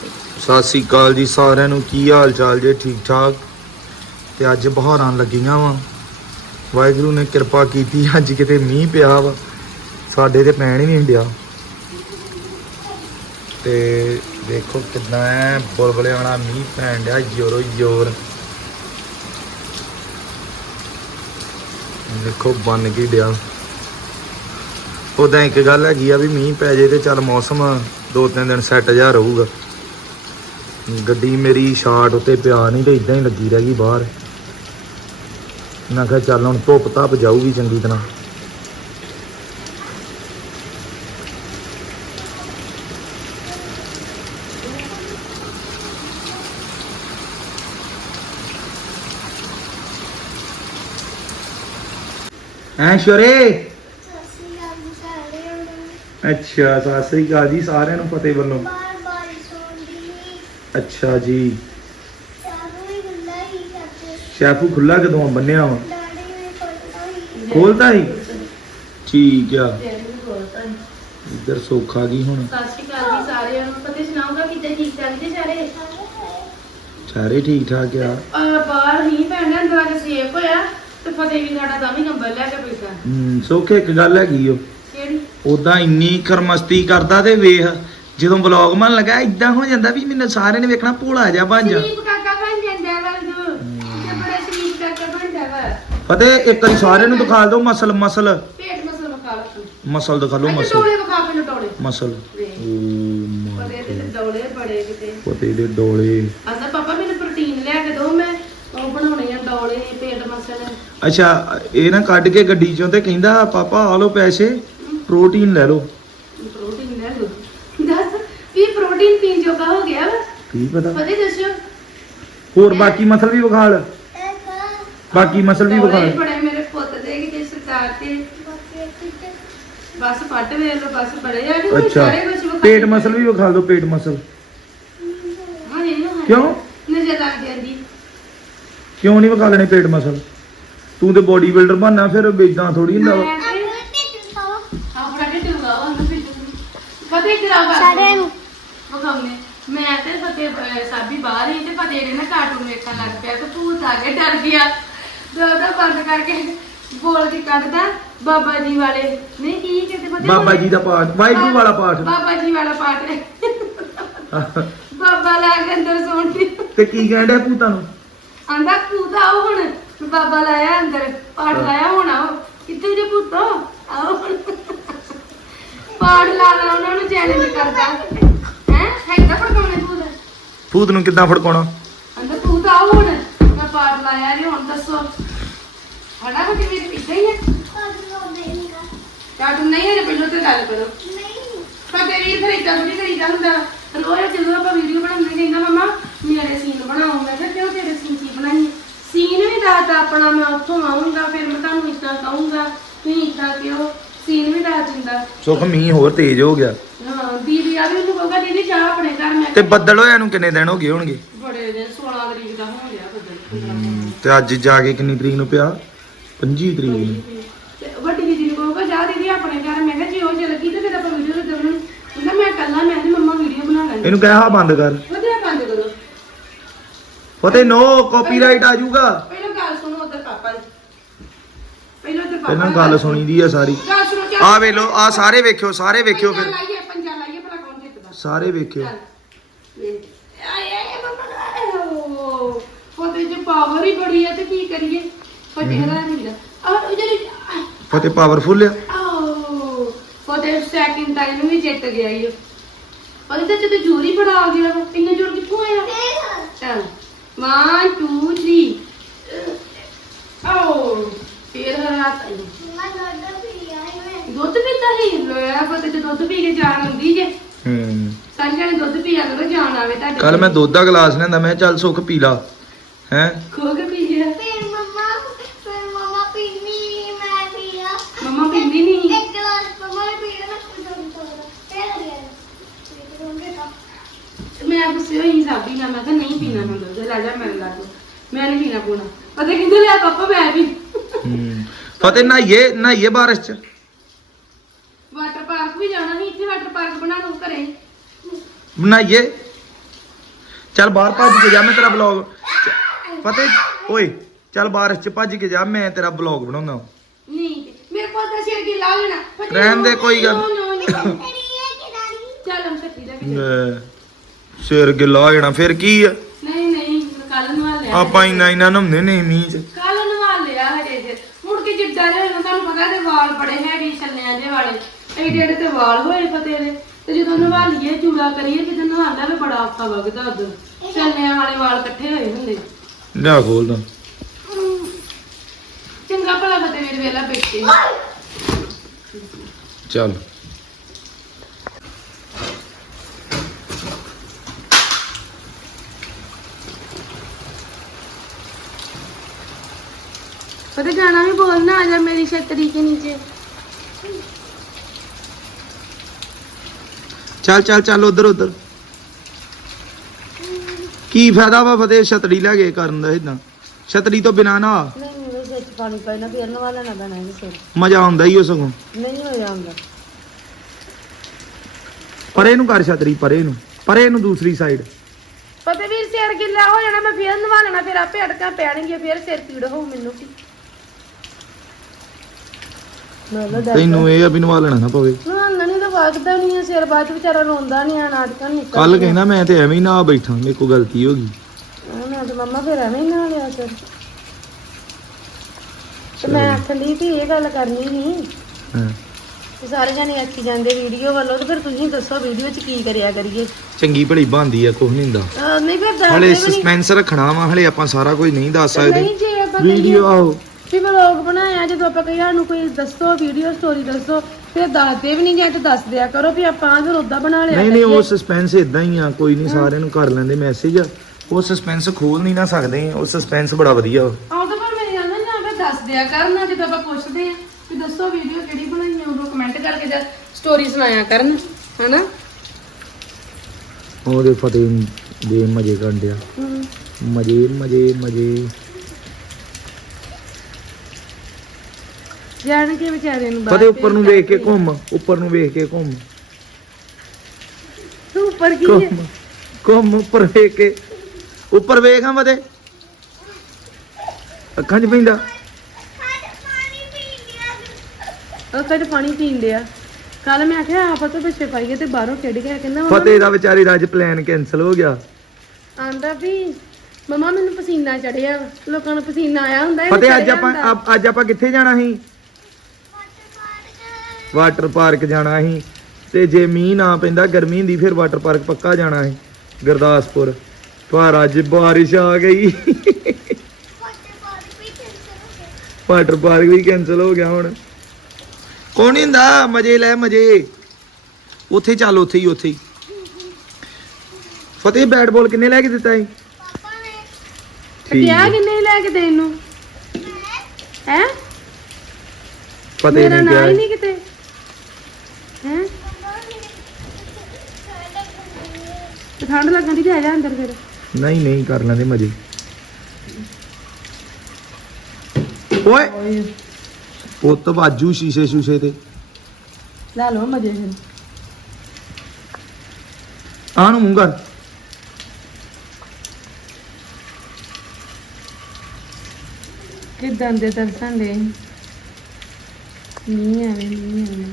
ਸਤਿ ਸ੍ਰੀ ਅਕਾਲ ਜੀ ਸਾਰਿਆਂ ਨੂੰ। ਕੀ ਹਾਲ ਚਾਲ ਜੇ? ਠੀਕ ਠਾਕ? ਤੇ ਅੱਜ ਬਹਾਰਾਂ ਲੱਗੀਆਂ ਵਾ। ਵਾਹਿਗੁਰੂ ਨੇ ਕਿਰਪਾ ਕੀਤੀ, ਅੱਜ ਕਿਤੇ ਮੀਂਹ ਪਿਆ ਵਾ। ਸਾਡੇ ਤੇ ਪੈਣ ਹੀ ਨਹੀਂ ਡਿਆ। ਤੇ ਦੇਖੋ ਕਿੰਨਾ ਐ ਬੁਲਬੁਲੇ ਵਾਲਾ ਮੀਂਹ ਪੈਣ ਡਿਆ, ਜ਼ੋਰੋ ਜ਼ੋਰ। ਦੇਖੋ ਬਨ ਕੀ ਡਿਆ। ਉਦਾਂ ਇੱਕ ਗੱਲ ਹੈਗੀ ਆ ਵੀ ਮੀਂਹ ਪੈ ਜੇ ਤੇ ਚੱਲ ਮੌਸਮ ਦੋ ਤਿੰਨ ਦਿਨ ਸੈੱਟ ਜਾ ਰਹੂਗਾ। ਗੱਡੀ ਮੇਰੀ ਸ਼ਾਰਟ ਉੱਤੇ ਪਿਆ ਨਹੀਂ ਤੇ ਇਦਾਂ ਹੀ ਲੱਗੀ ਰਹਿ ਗਈ ਬਾਹਰ। ਮੈਂ ਕਿਹਾ ਚੱਲ ਹੁਣ ਧੁੱਪ ਧੱਪ ਜਾਊਗੀ ਚੰਗੀ ਤਰ੍ਹਾਂ। ਐ ਸ਼ੋਰੇ? ਅੱਛਾ ਸਤਿ ਸ੍ਰੀ ਅਕਾਲ ਜੀ ਸਾਰਿਆਂ ਨੂੰ ਫਤਿਹ ਵੱਲੋਂ। ਅੱਛਾ ਜੀ। ਸ਼ੈਫੂ ਖੁੱਲਾ ਕਦੋਂ ਬੰਨਿਆ ਵਾ? ਖੋਲਦਾ ਹੀ। ਠੀਕ ਆ। ਇੱਧਰ ਸੁੱਖ ਗਈ ਹੁਣ। ਸਤਿ ਸ਼੍ਰੀ ਅਕਾਲ ਜੀ ਸਾਰਿਆਂ ਨੂੰ। ਪਤਾ ਸੁਣਾਉਂਗਾ ਕਿੱਦਾਂ ਠੀਕ ਠਾਕ ਜੀ ਸਾਰੇ? ਸਾਰੇ ਠੀਕ ਠਾਕ ਆ। ਆ ਬਾਹਰ ਹੀ ਪੈਣਾ ਅੰਦਰ ਆ ਕੇ ਸੇਵ ਹੋਇਆ ਤੇ ਫਤਿਹ ਵੀ ਸਾਡਾ ਤਾਂ ਵੀ ਕੰਬਲ ਲੈ ਕੇ ਬੈਠਾ ਹੂੰ ਸੁੱਖ ਇੱਕ ਗੱਲ ਹੈਗੀ ਓ। ਕਿਹੜੀ? ਉਦਾਂ ਇੰਨੀ ਖਰਮਸਤੀ ਕਰਦਾ ਤੇ ਵੇਖ ਜਦੋਂ ਵਲੌਗ ਮਨ ਲੱਗਾ ਇਦਾਂ ਹੋ ਜਾਂਦਾ ਵੀ ਮੈਨੂੰ ਸਾਰਿਆਂ ਨੇ ਵੇਖਣਾ ਭੋਲਾ ਜਾ ਬਣ ਜਾ। ਸ਼ਰੀਫ ਕਾਕਾ ਬਣ ਜਾਂਦਾ ਵਾ ਤੂੰ ਤੇ ਬੜਾ ਸ਼ਰੀਫ ਕਾਕਾ ਬਣਦਾ ਵਾ। ਫਤਿਹ ਇੱਕ ਵਾਰੀ ਸਾਰਿਆਂ ਨੂੰ ਦਿਖਾ ਦਿਓ ਮਸਲ ਮਸਲ। ਪੇਟ ਮਸਲ ਲਾ ਤੂੰ। ਮਸਲ ਦਿਖਾ ਲਓ ਮਸਲ। ਡੋਲੇ ਮਖਾ ਪਹਿਲਾਂ ਡੋਲੇ। ਮਸਲ। ਵੇਖ। ਫਤਿਹ ਦੇ ਤੇ ਡੋਲੇ ਬੜੇ ਕਿਤੇ। ਫਤਿਹ ਦੇ ਡੋਲੇ। ਆਂਦਾ ਪਾਪਾ ਮੈਨੂੰ ਪ੍ਰੋਟੀਨ ਲਿਆ ਕੇ ਦਿਓ ਮੈਂ ਉਹ ਬਣਾਉਣੇ ਆ ਡੋਲੇ ਪੇਟ ਮਸਲ। ਅੱਛਾ ਇਹ ਨਾ ਕੱਢ ਕੇ ਗੱਡੀ ਚੋਂ ਤੇ ਕਹਿੰਦਾ ਪਾਪਾ ਆ ਲਓ ਪੈਸੇ ਪ੍ਰੋਟੀਨ ਲੈ ਲਓ ਪ੍ਰੋਟੀਨ ਲੈ ਲਓ ਦੱਸ ਵੀ ਪ੍ਰੋਟੀਨ ਪੀਣ ਜੋਗਾ ਹੋ ਗਿਆ ਵਾ। ਕੀ ਪਤਾ? ਫਤਿਹ ਦੱਸਿਓ। ਹੋਰ ਬਾਕੀ ਮਸਲ ਵੀ ਵਿਖਾਲ। ਬਾਕੀ ਮਸਲ ਵੀ ਡੋਲੇ ਵਿਖਾਲ। ਬੜੇ ਮੇਰੇ ਪੁੱਤ ਦੇ ਕਿਤੇ ਸਰਕਾਰ ਤੇ ਬਸ ਪੱਟ ਵੇਲ ਲਓ ਬਸ ਬੜੇ ਆ ਅੱਛਾ। ਸਾਰੇ ਕੁਝ ਵਿਖਾ ਪੇਟ ਮਸਲ ਵੀ ਵਿਖਾਲ ਦਿਓ ਪੇਟ ਮਸਲ। ਹਾਂ ਇਹ ਨਾ ਕਿਉਂ? ਨਜ਼ਰ ਲੱਗ ਜਾਂਦੀ। ਕਿਉਂ ਨਹੀਂ ਵਿਖਾਲਣੇ ਪੇਟ ਮਸਲ? ਤੂੰ ਤੇ ਬੋਡੀ ਬਿਲਡਰ ਬਣਨਾ ਫਿਰ ਇਦਾਂ ਥੋੜੀ ਹੁੰਦਾ ਵਾ। ਹਾਂ ਫੜਾ ਕੇ ਤੂੰ ਆਵਾ ਨਾ ਫਿਰ ਫਤਿਹ ਜਰਾ ਕਰ ਸਾਰਿਆਂ ਵਿਖਾਉਂਦੇ ਮੈਂ ਤੇ ਫਤਿਹ ਅਹ, ਸਾਬੀ ਬਾਹਰ ਹੀ ਤੇ ਫਤਿਹ ਨੇ ਨਾ ਕਾਰਟੂਨ ਵੇਖਣ ਲੱਗ ਪਿਆ ਤੇ ਭੂਤ ਆ ਕੇ ਡਰ ਗਿਆ। ਦੋਦਾ ਬੰਦ ਕਰਕੇ ਬੋਲ ਕੇ ਕੱਢਦਾ ਬਾਬਾ ਜੀ ਵਾਲੇ। ਨਹੀਂ ਕੀ ਕਹਿੰਦੇ ਫਤਿਹ? ਬਾਬਾ ਜੀ ਦਾ ਪਾਠ ਵਾਹਿਗੁਰੂ ਵਾਲਾ ਪਾਠ। ਬਾਬਾ ਜੀ ਵਾਲਾ ਪਾਠ ਬਾਬਾ ਲਾ ਕੇ ਅੰਦਰ ਸੌਣ ਦੀ। ਤੇ ਕੀ ਕਹਿੰਦਾ ਭੂਤਾਂ ਨੂੰ? ਆਂਦਾ ਭੂਤ ਆਓ ਹੁਣ। ਬਾਬਾ ਲਾਇਆ ਅੰਦਰ ਪਾਠ ਲਾਇਆ ਹੁਣ ਆਓ। ਕਿੱਥੇ ਜੇ ਭੂਤੋ? ਆਓ ਹੁਣ। ਪਾਠ ਲਾ ਲਾ ਉਹਨਾਂ ਨੂੰ ਚੈਲੰਜ ਕਰਦਾ। ਹੈ? ਹੈਗਾ ਭੂਤ? ਨੂੰ ਕਿੱਦਾਂ ਫੜਕਾਉਣਾ ਆਂਦਾ ਭੂਤ ਆਓ ਹੁਣ। ਮੈਂ ਪਾਠ ਲਾਇਆ ਜੀ ਹੁਣ ਦੱਸੋ। ਹੜਾ ਕਿ ਮੇਰੇ ਪਿੱਛੇ ਹੀ ਹੈ ਕਾਟੂ ਨਹੀਂ ਹੈ ਪਹਿਲਾਂ ਤੇ ਗੱਲ ਕਰੋ। ਪਰ ਤੇਰੀ ਫਿਰ ਇਦਾਂ ਥੋੜੀ ਕਰੀਦਾ ਹੁੰਦਾ। ਰੋਜ਼ ਜਦੋਂ ਆਪਾਂ ਵੀਡੀਓ ਬਣਾਉਂਦੇ ਕਹਿੰਦਾ ਮਮਾ ਮੇਰੇ ਸੀਨ ਮੈਂ ਕਿਹਾ ਕਿਉਂ ਤੇਰੇ ਸੀਨ ਕੀ ਬਣਾਈਏ ਸੀਨ ਵੀ ਦੱਸਦਾ ਆਪਣਾ ਮੈਂ ਉੱਥੋਂ ਆਉਂਗਾ ਫਿਰ ਮੈਂ ਤੁਹਾਨੂੰ ਇਦਾਂ ਕਹੂੰਗਾ। ਤੁਸੀਂ ਇਦਾਂ ਕਿਉਂ? ਸੀਨ ਵੀ ਦੱਸ ਦਿੰਦਾ। ਸੁਖ ਮੀਂਹ ਹੋਰ ਤੇਜ਼ ਹੋ ਗਿਆ। ਦੀਦੀ ਆ ਵੀ ਉਹਨੂੰ ਕਹੂਗਾ ਦੀਦੀ ਚਾਹ ਆਪਣੇ ਘਰ ਮੈਂ ਤੇ ਬੱਦਲ ਹੋਇਆ ਨੂੰ ਕਿੰਨੇ ਦਿਨ ਹੋ ਗਏ ਹੋਣਗੇ? ਬੜੇ ਦਿਨ 16 ਤਰੀਕ ਦਾ ਹੋ ਗਿਆ ਬੱਦਲ। ਤੇ ਅੱਜ ਜਾ ਕੇ ਕਿੰਨੀ ਤਰੀਕ ਨੂੰ ਪਿਆ? 25 ਤਰੀਕ ਨੂੰ। ਤੇ ਵੱਡੀ ਦੀਦੀ ਨੂੰ ਕਹੂਗਾ ਜਾ ਦੀਦੀ ਆਪਣੇ ਘਰ। ਮੈਂ ਕਿਹਾ ਜੇ ਉਹ ਚੱਲ ਗਈ ਤੇ ਫਿਰ ਆਪਾਂ ਵੀਡੀਓ ਤੇ ਉਹਨਾਂ ਕਹਿੰਦਾ ਮੈਂ ਕੱਲਾ ਮੈਂ ਤੇ ਮੰਮਾ ਵੀਡੀਓ ਬਣਾ ਲੈਂਦੇ। ਇਹਨੂੰ ਕਹਿ ਹਾਂ ਬੰਦ ਕਰ। ਵਧੀਆ ਬੰਦ ਕਰੋ। ਫਤੇ ਨੋ ਕਾਪੀਰਾਈਟ ਆ ਜਾਊਗਾ। ਪਹਿਲਾਂ ਗੱਲ ਸੁਣੋ ਉਧਰ ਪਾਪਾ ਦੀ। ਪਹਿਲਾਂ ਉਧਰ ਪਾਪਾ ਪਹਿਲਾਂ ਗੱਲ ਸੁਣੀ ਦੀ ਆ ਸਾਰੀ। ਗੱਲ ਸੁਣੋ ਆ ਵੇ ਲੋ ਆ ਸਾਰੇ ਵੇਖਿਓ ਸਾਰੇ ਵੇਖਿਓ ਫਿਰ ਲਾਈਏ ਪੰਜਾ ਲਾਈਏ ਭਲਾ ਕੌਣ ਜਿੱਤਦਾ ਸਾਰੇ ਵੇਖਿਓ। ਚ ਪਾਵਰ ਹੀ ਬੜੀ ਆ ਤੇ ਕੀ ਕਰੀਏ? ਫਟੇ ਦਾ ਨਹੀਂ ਦਾ ਆ ਉਹ ਜਿਹੜੀ ਫਤੇ ਪਾਵਰਫੁਲ ਆ। ਫੋਟੇ ਸੈਕਿੰਡ ਟਾਈਮ ਵੀ ਜਿੱਤ ਗਿਆ ਉਹ। ਉਹਦੇ ਤੇ ਜਦੋਂ ਜੋਰ ਹੀ ਬੜਾ ਆ ਗਿਆ ਵਾ। ਇੰਨਾ ਜੋਰ ਕਿੱਥੋਂ ਆਇਆ? ਚੱਲ। 1 2 3 ਆਓ ਫੇਰ ਹਰਾਤ ਆਈ ਦੁੱਧ ਪੀਤਾ ਸੀ? ਲੈ ਫਤੇ ਤੇ ਦੁੱਧ ਪੀ ਕੇ ਜਾਨ ਆਉਂਦੀ ਜੇ। ਹੂੰ। ਸਾਰੇ ਜਣੇ ਦੁੱਧ ਪੀਆ ਕਰੋ ਜਾਨ ਆਵੇ ਤੁਹਾਡੇ ਕੱਲ ਮੈਂ ਦੁੱਧ ਦਾ ਗਲਾਸ ਲੈਂਦਾ ਮੈਂ ਕਿਹਾ ਚੱਲ ਸੁੱਖ ਪੀ ਲਾ ਹੈ? ਖੋ ਕੇ ਪੀ ਗਿਆ ਫਿਰ ਮੰਮਾ ਫਿਰ ਮੰਮਾ ਪੀਣੀ ਮੈਂ ਪੀਆ ਮੰਮਾ ਪੀਂਦੀ ਨਹੀਂ। ਇੱਕ ਗਲਾਸ ਮੰਮਾ ਨੇ ਪੀਣਾ ਮੈਂ ਨਹੀਂ ਤੋੜਾ ਫਿਰ ਗਿਆ ਮੈਂ ਗੁੱਸੇ ਹੋਈ ਸਾਬੀ ਨਾਲ ਮੈਂ ਕਿਹਾ ਨਹੀਂ ਪੀਣਾ ਮੈਂ ਦੁੱਧ ਲੈ ਜਾ ਮੇਰੇ ਲਾਗੋ ਮੈਂ ਨਹੀਂ ਪੀਣਾ ਪੂਣਾ। ਪਤਾ ਕਿੰਦੇ ਲਿਆ ਪਾਪਾ ਮੈਂ ਵੀ। ਹੂੰ। ਫਤੇ ਨਹਾਈਏ ਨਹਾਈਏ ਬਾਰਿਸ਼ ਚ। ਵਾਟਰ ਪਾਰਕ ਵੀ ਜਾਣਾ ਸੀ ਇੱਥੇ ਵਾਟਰ ਪਾਰਕ ਬਣਾ ਲਓ ਘਰੇ। ਨਹਾਈਏ ਚੱਲ ਬਾਹਰ ਭੱਜ ਕੇ ਜਾ ਮੈਂ ਤੇਰਾ ਬਲੌਗ ਫਤਿਹ ਓਏ ਚੱਲ ਬਾਹਰ ਚ ਭੱਜ ਕੇ ਜਾ ਮੈਂ ਤੇਰਾ ਬਲੌਗ ਬਣਾਉਂਦਾ। ਨਹੀਂ ਮੇਰੇ ਕੋਲ ਤਾਂ ਸਿਰ ਜਾਣਾ। ਫਤਿਹ, ਰਹਿਣ ਦੇ, ਕੋਈ ਗੱਲ- ਕਿ ਚੱਲ ਹਮ ਛੱਤੀ ਦਾ ਵੀ ਲੈ, ਸਿਰ ਗਿੱਲਾ ਹੋ ਜਾਣਾ ਫਿਰ ਕੀ ਆ? ਨਹੀਂ ਨਹੀਂ ਕੱਲ ਨਵਾ ਲਿਆ। ਆਪਾਂ ਇੰਨਾ ਇੰਨਾ ਨਹਾਉਂਦੇ ਨੇ ਮੀਂਹ ਚ। ਕੱਲ ਨਵਾ ਲਿਆ ਹਜੇ। ਜੇ ਮੁੜ ਕੇ ਜਿੱਦਾਂ ਹੋਏ ਤੁਹਾਨੂੰ ਪਤਾ ਤੇ ਵਾਲ ਬੜੇ ਹੈਗੇ ਛੱਲਿਆਂ ਦੇ ਵਾਲੇ। ਐਡੇ ਐਡੇ ਤੇ ਵਾਲ ਹੋਏ ਫਤੇ ਦੇ ਤੇ ਜਦੋਂ ਨਵਾ ਲਈਏ ਚੂੜਾ ਕਰੀਏ ਕਿਤੇ ਨਵਾਉਂਦਾ ਵੀ ਬੜਾ ਔਖਾ ਵਗਦਾ ਉਧਰ ਛੱਲਿਆਂ ਵਾਲੇ ਵਾਲ ਇਕੱਠੇ ਹੋਏ ਹੁੰਦੇ। ਲਿਆ ਖੋਲਦਾ ਚੰਗਾ ਭਲਾ ਫਤੇ ਵੀਰ ਵੇਲਾ ਬੈਠੇ। ਚੱਲ। ਫਤੇ ਗਾਣਾ ਵੀ ਬੋਲਣਾ ਆ ਜਾ ਮੇਰੀ ਛਤਰੀ ਕੇ ਨੀਚੇ। ਚੱਲ ਚੱਲ ਚੱਲ ਉਧਰ ਉਧਰ। ਕੀ ਫਾਇਦਾ ਵਾ ਫਤਿਹ ਛਤਰੀ ਲੈ ਕੇ ਕਰਨ ਦਾ ਇਦਾਂ ਛਤਰੀ ਤੋਂ ਬਿਨਾ ਨਾ ਨਹੀਂ ਮੇਰੇ ਸਿਰ 'ਚ ਪਾਣੀ ਪੈਣਾ ਫਿਰ ਨਵਾ ਲੈਣਾ ਪੈਣਾ ਇਹ ਸਿਰ ਮਜ਼ਾ ਆਉਂਦਾ ਹੀ ਉਹ ਸਗੋਂ। ਨਹੀਂ ਹੋ ਜਾਂਦਾ ਪਰੇ ਨੂੰ ਕਰ ਛਤਰੀ ਪਰੇ ਨੂੰ। ਪਰੇ ਨੂੰ ਦੂਸਰੀ ਸਾਈਡ ਫਤੇ ਵੀਰ ਸਿਰ ਗਿੱਲਾ ਹੋ ਜਾਣਾ ਮੈਂ ਫੇਰ ਨਵਾ ਲੈਣਾ ਫਿਰ ਆਪੇ ਅਟਕਾਂ ਪੈਣਗੀਆਂ ਫੇਰ ਸਿਰ ਪੀੜ ਹੋਊ ਮੈਨੂੰ ਕੀ ਡਰ ਤੈਨੂੰ ਇਹ ਆ ਵੀ ਨਵਾ ਲੈਣਾ ਨਾ ਪਵੇ। ਨਹਾਉਣਾ ਨਹੀਂ ਤਾਂ ਵਗਦਾ ਨਹੀਂ ਹੈ ਸਿਰ ਬਾਅਦ 'ਚ ਵਿਚਾਰਾ ਰੋਂਦਾ ਨਹੀਂ ਆ ਨਾਟਕਾਂ ਨਿਕਲ ਕੱਲ ਕਹਿੰਦਾ ਮੈਂ ਤੇ ਐਵੇਂ ਹੀ ਨਾ ਬੈਠਾ ਮੇਰੇ ਕੋਲ ਗਲਤੀ ਹੋ ਗਈ। ਮੈਂ ਤੇ ਮੰਮਾ ਫਿਰ ਐਵੇਂ ਹੀ ਨਹਾ ਲਿਆ ਸਿਰ ਤੇ ਮੈਂ ਆਖਣ ਵੀ ਇਹ ਗੱਲ ਕਰਨੀ ਨਹੀਂ ਹਾਂ। ਤੇ ਸਾਰੇ ਜਾਣੇ ਆਖੀ ਜਾਂਦੇ ਵੀਡੀਓ ਵੱਲੋਂ ਤੇ ਫਿਰ ਤੁਸੀਂ ਦੱਸੋ ਵੀਡੀਓ 'ਚ ਕੀ ਕਰਿਆ ਕਰੀਏ। ਚੰਗੀ ਭਲੀ ਬੰਦੀ ਆ ਕੁਝ ਨਹੀਂ ਹੁੰਦਾ। ਅਹ ਨਹੀਂ ਫਿਰ ਦੱਸਦੇ ਹਲੇ ਵੀ ਨਹੀਂ ਸਸਪੈਂਸ ਰੱਖਣਾ ਵਾ ਹਲੇ ਆਪਾਂ ਸਾਰਾ ਕੁਝ ਨਹੀਂ ਦੱਸ ਨਹੀਂ ਸਕਦੇ। ਜੇ ਆਪਾਂ ਵੀਡੀਓ ਆਓ। ਵੀ ਵਲੌਗ ਬਣਾਇਆ ਜਦੋਂ ਆਪਾਂ ਕਹੀ ਸਾਨੂੰ ਕੋਈ ਦੱਸੋ ਵੀਡੀਓ ਸਟੋਰੀ ਦੱਸੋ ਫਿਰ ਦੱਸਦੇ ਵੀ ਨਹੀਂ ਜਾਂ ਤੇ ਦੱਸ ਦਿਆ ਕਰੋ ਵੀ ਆਪਾਂ ਫਿਰ ਉਦਾਂ ਬਣਾ ਲਿਆ ਨਹੀਂ ਨਹੀਂ ਉਹ। ਸਸਪੈਂਸ ਇਦਾਂ ਹੀ ਆ ਕੋਈ ਨਹੀਂ ਸਾਰਿਆਂ ਨੂੰ ਕਰ ਲੈਂਦੇ ਮੈਸੇਜ ਉਹ ਸਸਪੈਂਸ ਖੋਲ ਨਹੀਂ ਨਾ ਸਕਦੇ ਉਹ ਸਸਪੈਂਸ ਬੜਾ ਵਧੀਆ ਵਾ। ਤਾਂ ਪਰ ਮੇਰੇ ਨਾਲ ਨਾ ਫਿਰ ਦੱਸ ਦਿਆ ਕਰਨਾ ਜਦੋਂ ਆਪਾਂ ਪੁੱਛਦੇ ਆ ਵੀ ਦੱਸੋ ਵੀਡੀਓ ਕਿਹੜੀ ਬਣਾਈ ਆ ਉਦੋਂ ਕਮੈਂਟ ਕਰਕੇ ਜਾਂ ਸਟੋਰੀ ਸੁਣਾਇਆ ਕਰਨ ਹਨਾ ਉਹਦੇ ਫਤਿਹ ਦੇ ਮਜ਼ੇ ਕਰਨ ਡਿਆ। ਮਜ਼ੇ ਮਜ਼ੇ ਮਜ਼ੇ ਜਾਣ ਕੇ ਵਿਚਾਰੇ ਨੂੰ ਬਾਹਰ ਫਤਿਹ ਉੱਪਰ ਨੂੰ ਵੇਖ ਕੇ। ਘੁੰਮ ਉੱਪਰ ਨੂੰ ਵੇਖ ਕੇ ਘੁੰਮ। ਤੂੰ ਉੱਪਰ ਕੀ ਹੈ? ਘੁੰਮ ਘੁੰਮ ਉੱਪਰ ਵੇਖ ਕੇ। ਉੱਪਰ ਵੇਖ ਹਾਂ ਫਤਿਹ ਅੱਖਾਂ 'ਚ ਪੈਂਦਾ। ਉਹ ਕਦੇ ਪਾਣੀ ਪੀਣ ਡਿਆ। ਕੱਲ ਮੈਂ ਆਖਿਆ ਆਪਾਂ ਤਾਂ ਪਿੱਛੇ ਪਾਈਏ ਤੇ ਬਾਹਰੋਂ ਖੇਡ ਗਿਆ। ਕਹਿੰਦਾ ਮੰਮਾ ਫਤਿਹ ਦਾ ਵਿਚਾਰੀ ਦਾ ਅੱਜ ਪਲਾਨ ਕੈਨਸਲ ਹੋ ਗਿਆ। ਆਂਦਾ ਵੀ ਮਮਾ ਮੈਨੂੰ ਪਸੀਨਾ ਚੜਿਆ ਲੋਕਾਂ ਨੂੰ ਪਸੀਨਾ ਆਇਆ ਹੁੰਦਾ ਇਹਨੂੰ ਫਤਿਹ ਅੱਜ ਆਪਾਂ। ਅ- ਅੱਜ ਆਪਾਂ ਕਿੱਥੇ ਜਾਣਾ ਸੀ? ਵਾਟਰ ਪਾਰਕ ਜਾਣਾ ਸੀ। ਤੇ ਜੇ ਮੀਂਹ ਨਾ ਪੈਂਦਾ ਗਰਮੀ ਹੁੰਦੀ ਫਿਰ ਵਾਟਰ ਪਾਰਕ ਪੱਕਾ ਜਾਣਾ ਸੀ ਗੁਰਦਾਸਪੁਰ। ਪਰ ਅੱਜ ਬਾਰਿਸ਼ ਆ ਗਈ। ਵਾਟਰ ਪਾਰਕ ਵੀ ਕੈਨਸਲ ਹੋ ਗਿਆ ਹੁਣ। ਕੌਣ ਹੁੰਦਾ? ਮਜ਼ੇ ਲੈ ਮਜ਼ੇ। ਉੱਥੇ ਚੱਲ ਉੱਥੇ ਹੀ ਉੱਥੇ ਹੀ। ਫਤਿਹ ਬੈਟ ਬਾਲ ਕਿੰਨੇ ਲੈ ਕੇ ਦਿੱਤਾ ਹੈ। ਕਿੰਨੇ ਲੈ ਕੇ ਦੇਣ ਨੂੰ? ਹੈ? ਫਤਿਹ ਮੇਰਾ ਨੇ ਨਾਂ ਕਿਹਾ ਹੀ ਨਹੀਂ ਕਿਤੇ ਹੈ ਠੰਡ ਲੱਗਣ ਦੀ ਜਾ ਅੰਦਰ ਫਿਰ। ਨਹੀਂ ਨਹੀਂ ਕਰ ਲੈਂਦੇ ਮਜ਼ੇ। ਓਏ! ਪੁੱਤ ਬਾਜੂ ਸ਼ੀਸ਼ੇ ਸ਼ੂਸ਼ੇ ਤੇ। ਲੈ ਲਓ ਮਜੇ ਫਿਰ। ਆਹ ਨੂੰ ਮੂੰਹ ਕਰ। ਕਿਦਾਂ ਦੇ ਤਰਸਣ ਦੇ? ਨਹੀਂ ਆਵੇ ਨਹੀਂ ਆਵੇ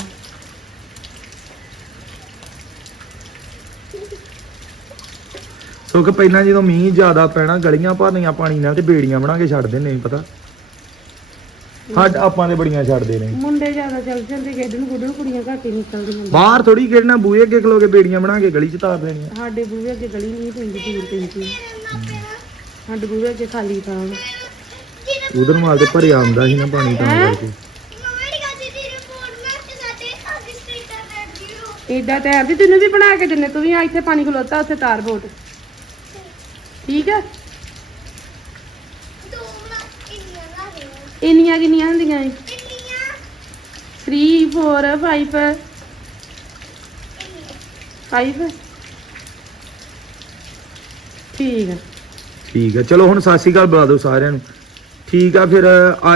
ਕਿਉਂਕਿ ਪਹਿਲਾਂ ਜਦੋਂ ਮੀਂਹ ਜ਼ਿਆਦਾ ਪੈਣਾ ਗਲੀਆਂ ਭਰਨੀਆਂ ਪਾਣੀ ਨਾਲ ਤੇ ਬੇੜੀਆਂ ਬਣਾ ਕੇ ਛੱਡਦੇ ਨੇ ਪਤਾ? ਹੱਡ ਆਪਾਂ ਦੇ ਬੜੀਆਂ ਛੱਡਦੇ ਨੇ। ਮੁੰਡੇ ਜ਼ਿਆਦਾ ਚੱਲ ਜਾਂਦੇ ਖੇਡਣ ਗੁੱਡਣ ਕੁੜੀਆਂ ਘੱਟ ਹੀ ਨਿਕਲਦੀਆਂ ਬਾਹਰ ਥੋੜੀ ਖੇਡਣਾ ਬੂਹੇ ਅੱਗੇ ਖਲੋ ਕੇ ਬੇੜੀਆਂ ਬਣਾ ਕੇ ਗਲੀ ਚ ਤਾਰ ਦੇਣੀਆਂ। ਸਾਡੇ ਬੂਹੇ ਅੱਗੇ ਗਲੀ ਨਹੀਂ ਪੈਂਦੀ ਦੂਰ ਪੈਂਦੀ। ਸਾਡੇ ਬੂਹੇ ਅੱਗੇ ਖਾਲੀ ਥਾਂ। ਵਾ। ਉਧਰ ਮਾਲ ਤੇ ਭਰਿਆ ਆਉਂਦਾ ਸੀ ਨਾ ਪਾਣੀ ਤਾਂ ਹੈਂ? ਕਰਕੇ। ਮਮਾ ਦੀ ਗੱਡੀ ਦੀ ਰਿਪੋਰਟ ਮੈਂ ਤੇ ਏਦਾਂ ਟਾਇਰ ਦੀ ਤੈਨੂੰ ਵੀ ਬਣਾ ਕੇ ਦਿੰਨੇ ਤੂੰ ਵੀ ਆ ਇੱਥੇ ਪਾਣੀ ਖਲੋਤਾ ਉੱਥੇ ਤਾਰ ਬੋਟ ਠੀਕ ਆ? ਦੋ ਬਣਾ ਇੰਨੀਆਂ ਲਾ ਰਹੇ ਇੰਨੀਆਂ ਕਿੰਨੀਆਂ ਹੁੰਦੀਆਂ ਏ? ਇੰਨੀਆਂ? 3 4 5 5 ਠੀਕ ਆ। ਠੀਕ ਹੈ ਚਲੋ ਹੁਣ ਸਤਿ ਸ਼੍ਰੀ ਅਕਾਲ ਬੁਲਾ ਦਿਓ ਸਾਰਿਆਂ ਨੂੰ। ਠੀਕ ਆ ਫਿਰ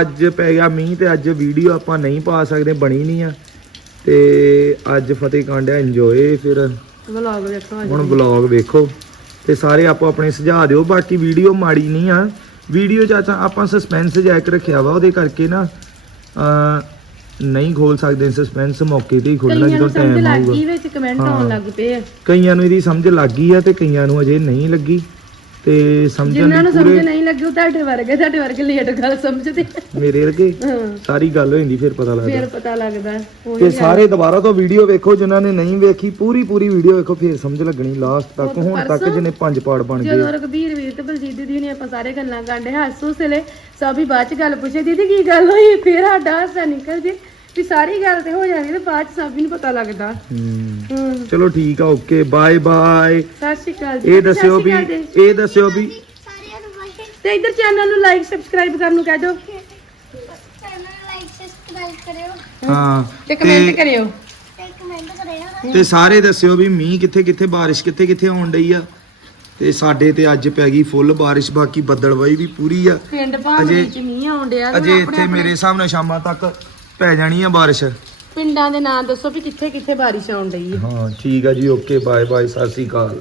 ਅੱਜ ਪੈ ਗਿਆ ਮੀਂਹ ਤੇ ਅੱਜ ਵੀਡੀਓ ਆਪਾਂ ਨਹੀਂ ਪਾ ਸਕਦੇ ਬਣੀ ਨਹੀਂ ਆ। ਤੇ ਅੱਜ ਫਤਿਹ ਕਾਂਡਿਆ ਇੰਜੋਏ ਫਿਰ। ਵਲੌਗ ਵੇਖੋ ਹੁਣ ਵਲੌਗ ਵੇਖੋ। ਤੇ ਸਾਰੇ ਆਪੋ ਆਪਣੇ ਸੁਝਾਅ ਦਿਓ ਬਾਕੀ ਵੀਡੀਓ ਮਾੜੀ ਨਹੀਂ ਆ। ਵੀਡੀਓ ਚ ਆਪਾਂ- ਸਸਪੈਂਸ ਜੈਕ ਰੱਖਿਆ ਵਾ ਉਹਦੇ ਕਰਕੇ ਨਾ ਅ ਨਹੀਂ ਖੋਲ ਸਕਦੇ ਸਸਪੈਂਸ ਮੌਕੇ ਤੇ ਹੀ ਖੋਲਣਾ ਕਈਆਂ ਜਦੋਂ ਨੂੰ ਸਮਝ ਟਾਈਮ ਲੱਗ ਆਊਗਾ। ਗਈ ਵਿੱਚ ਕਮੈਂਟ ਹਾਂ। ਆਉਣ ਲੱਗ ਪਏ ਆ। ਕਈਆਂ ਨੂੰ ਇਹਦੀ ਸਮਝ ਲੱਗ ਗਈ ਆ ਤੇ ਕਈਆਂ ਨੂੰ ਅਜੇ ਨਹੀਂ ਲੱਗੀ। ਤੇ ਸਮਝਣ ਜਿਨ੍ਹਾਂ ਨੂੰ ਸਮਝ ਨਹੀਂ ਲੱਗੀ ਉਹ ਤੁਹਾਡੇ ਵਰਗੇ ਤੁਹਾਡੇ ਵਰਗੇ ਲੇਟ ਗੱਲ ਸਮਝਦੇ। ਮੇਰੇ ਵਰਗੇ? ਸਾਰੀ ਗੱਲ ਹੋ ਜਾਂਦੀ ਫਿਰ ਪਤਾ ਫਿਰ ਲੱਗਦਾ ਪਤਾ ਲੱਗਦਾ ਤੇ। ਸਾਰੇ ਦੁਬਾਰਾ ਤੋਂ ਵੀਡੀਓ ਵੇਖੋ ਜਿਨ੍ਹਾਂ ਨੇ ਨਹੀਂ ਵੇਖੀ ਪੂਰੀ ਪੂਰੀ ਵੀਡੀਓ ਵੇਖੋ ਫਿਰ ਸਮਝ ਲੱਗਣੀ ਲਾਸਟ ਤੱਕ ਹੁਣ ਤੱਕ ਜਿਹਨੇ ਪੰਜ ਪਾੜ ਬਣ ਜਦੋਂ ਗਏ ਰਘਬੀਰ ਵੀਰ ਤੇ ਬਲਜੀਤ ਦੀਦੀ ਨੇ ਆਪਾਂ ਸਾਰੇ ਗੱਲਾਂ ਕਾਂਡੇ ਹੱਸ ਹੁਸਲੇ ਸਭ ਬਾਅਦ ਚ ਗੱਲ ਪੁੱਛੇ ਦੀਦੀ ਕੀ ਗੱਲ ਹੋਈ? ਫਿਰ ਸਾਡਾ ਹਾਸਾ ਨਿਕਲ ਜੇ ਵੀ ਸਾਰੀ ਗੱਲ ਤੇ ਹੋ ਜਾਂਦੀ ਤੇ ਬਾਅਦ ਚ ਸਭ ਨੂੰ ਪਤਾ ਲੱਗਦਾ। ਹੂੰ। ਹੂੰ ਚਲੋ ਠੀਕ ਆ ਓਕੇ ਬਾਏ ਬਾਏ। ਸਤਿ ਸ਼੍ਰੀ ਅਕਾਲ ਜੀ। ਇਹ ਦੱਸਿਓ ਸਤਿ ਵੀ ਸ਼੍ਰੀ ਅਕਾਲ ਜੀ। ਇਹ ਦੱਸਿਓ ਵੀ ਸਾਰਿਆਂ ਨੂੰ ਬਾਏ ਤੇ ਇਧਰ ਚੈਨਲ ਨੂੰ ਲਾਈਕ ਸਬਸਕ੍ਰਾਈਬ ਕਰਨ ਨੂੰ ਕਹਿ ਦਿਓ। ਚੈਨਲ ਲਾਈਕ ਸਬਸਕ੍ਰਾਈਬ ਕਰਿਓ। ਹਾਂ ਤੇ ਕਮੈਂਟ ਕਰਿਓ। ਤੇ ਕਮੈਂਟ ਕਰਿਓ। ਤੇ ਸਾਰੇ ਦੱਸਿਓ ਵੀ ਮੀਂਹ ਕਿੱਥੇ ਕਿੱਥੇ ਬਾਰਿਸ਼ ਕਿੱਥੇ ਕਿੱਥੇ ਆਉਣ ਡਈ ਆ। ਤੇ ਸਾਡੇ ਤੇ ਅੱਜ ਪੈ ਗਈ ਫੁੱਲ ਬਾਰਿਸ਼ ਬਾਕੀ ਬੱਦਲਵਾਈ ਵੀ ਪੂਰੀ ਆ। ਪਿੰਡ ਭਾਂਡੇ ਅਜੇ- ਚ ਮੀਂਹ ਆਉਣ ਡਿਆ ਤੇ ਅਜੇ ਆਪਣੇ ਇੱਥੇ ਆਪਣੇ ਮੇਰੇ ਹਿਸਾਬ ਨਾਲ ਸ਼ਾਮਾਂ ਤੱਕ ਪੈ ਜਾਣੀ ਆ ਬਾਰਿਸ਼। ਪਿੰਡਾਂ ਦੇ ਨਾਂ ਦੱਸੋ ਵੀ ਕਿੱਥੇ ਕਿੱਥੇ ਬਾਰਿਸ਼ ਆਉਣ ਡਈ ਹੈ। ਹਾਂ, ਠੀਕ ਆ ਜੀ, okay bye bye Sat Sri ਅਕਾਲ।